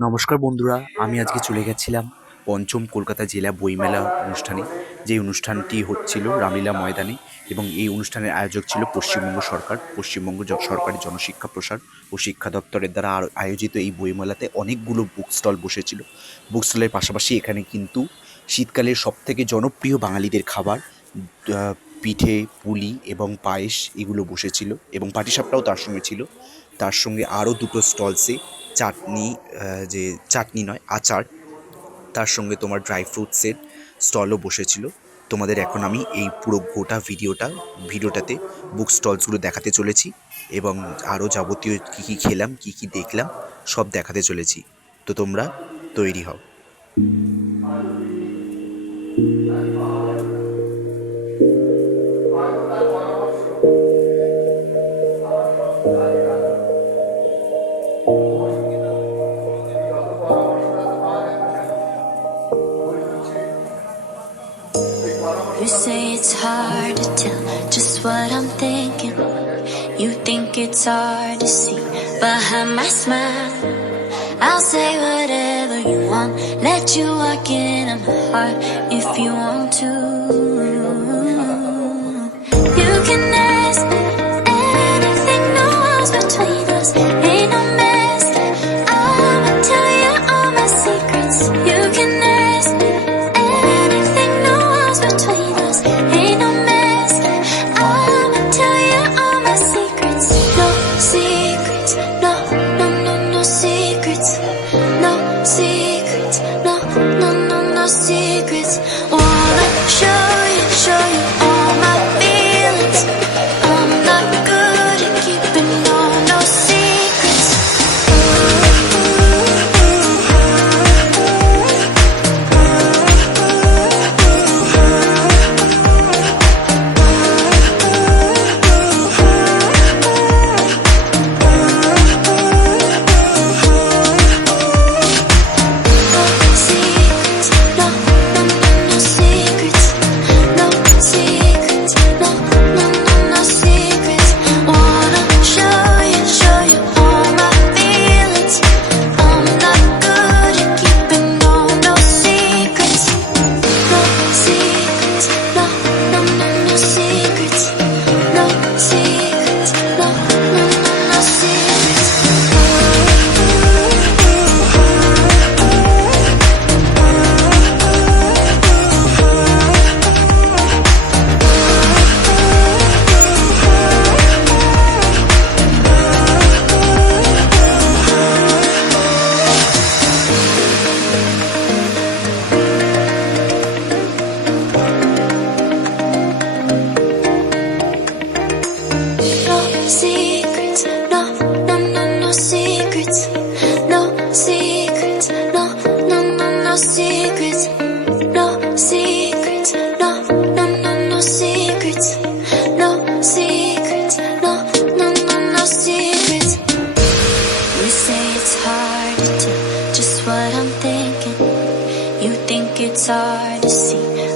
নমস্কার বন্ধুরা, আমি আজকে চলে গেছিলাম পঞ্চম কলকাতা জেলা বইমেলা অনুষ্ঠানে। যে অনুষ্ঠানটি হচ্ছিল রামলীলা ময়দানে এবং এই অনুষ্ঠানের আয়োজক ছিল পশ্চিমবঙ্গ সরকার, পশ্চিমবঙ্গ জ- সরকারি জনশিক্ষা প্রসার ও শিক্ষা দপ্তরের দ্বারা আয়োজিত এই বইমেলাতে অনেকগুলো বুক স্টল বসেছিল। বুক স্টলের পাশাপাশি এখানে কিন্তু শীতকালের সবথেকে জনপ্রিয় বাঙালিদের খাবার পিঠে, পুলি এবং পায়েস এগুলো বসেছিল এবং পাটিসাপটাও তার সঙ্গে ছিল। তার সঙ্গে আরও দুটো স্টলসে চাটনি যে চাটনি নয়, আচার, তার সঙ্গে তোমার ড্রাই ফ্রুটসের স্টলও বসেছিল। তোমাদের এখন আমি এই পুরো গোটা ভিডিওটা ভিডিওটাতে বুক স্টলসগুলো দেখাতে চলেছি এবং আরও যাবতীয় কী কী খেলাম, কী কী দেখলাম, সব দেখাতে চলেছি। তো তোমরা তৈরি হও। You say it's hard to tell just what I'm thinking. You think it's hard to see behind my smile. I'll say whatever you want, let you walk in on my heart if you want to. You can ask anything,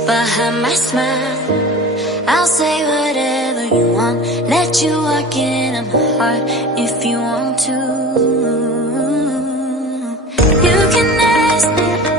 behind my smile. I'll say whatever you want, let you walk in on my heart if you want to. You can ask anything,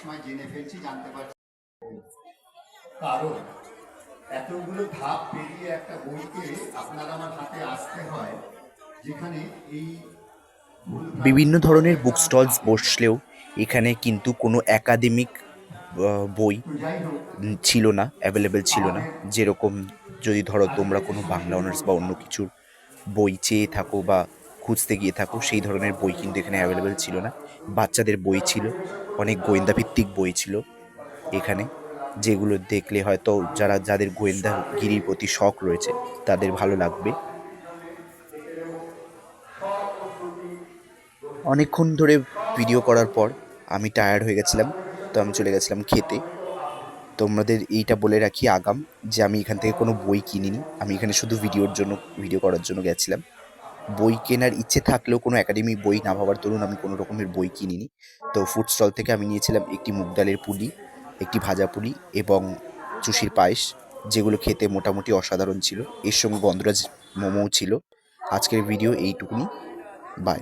সময় জেনে ফেলছি, জানতে পারছি। কারণ এতগুলো ধাপ পেরিয়ে একটা বইকে আপনার আমার হাতে আসতে হয়, যেখানে এই বিভিন্ন ধরনের বুক স্টলস বসলেও এখানে কিন্তু কোনো একাডেমিক বই ছিল না অ্যাভেলেবেল ছিল না। যেরকম যদি ধরো তোমরা কোনো বাংলা অনার্স বা অন্য কিছুর বই চেয়ে থাকো বা খুঁজতে গিয়ে থাকো, সেই ধরনের বই কিন্তু এখানে অ্যাভেলেবেল ছিল না। বাচ্চাদের বই ছিল, অনেক গোয়েন্দা ভিত্তিক বই ছিল এখানে, যেগুলো দেখলে হয়তো যারা, যাদের গোয়েন্দাগিরির প্রতি শখ রয়েছে, তাদের ভালো লাগবে। অনেকক্ষণ ধরে ভিডিও করার পর আমি টায়ার্ড হয়ে গেছিলাম, তো আমি চলে গেছিলাম খেতে। তোমাদের এইটা বলে রাখি আগাম, যে আমি এখান থেকে কোনো বই কিনিনি, আমি এখানে শুধু ভিডিওর জন্য ভিডিও করার জন্য গেছিলাম। বই কেনার ইচ্ছে থাকলেও কোনো একাডেমি বই না ভাবার দরুন আমি কোনো রকমের বই কিনিনি। তো ফুড স্টল থেকে আমি নিয়েছিলাম একটি মুগ ডালের পুলি, একটি ভাজা পুলি এবং চুষির পায়েস, যেগুলো খেতে মোটামুটি অসাধারণ ছিল। এর সঙ্গে গন্ধরাজ মোমোও ছিল। আজকের ভিডিও এইটুকুনি। বাই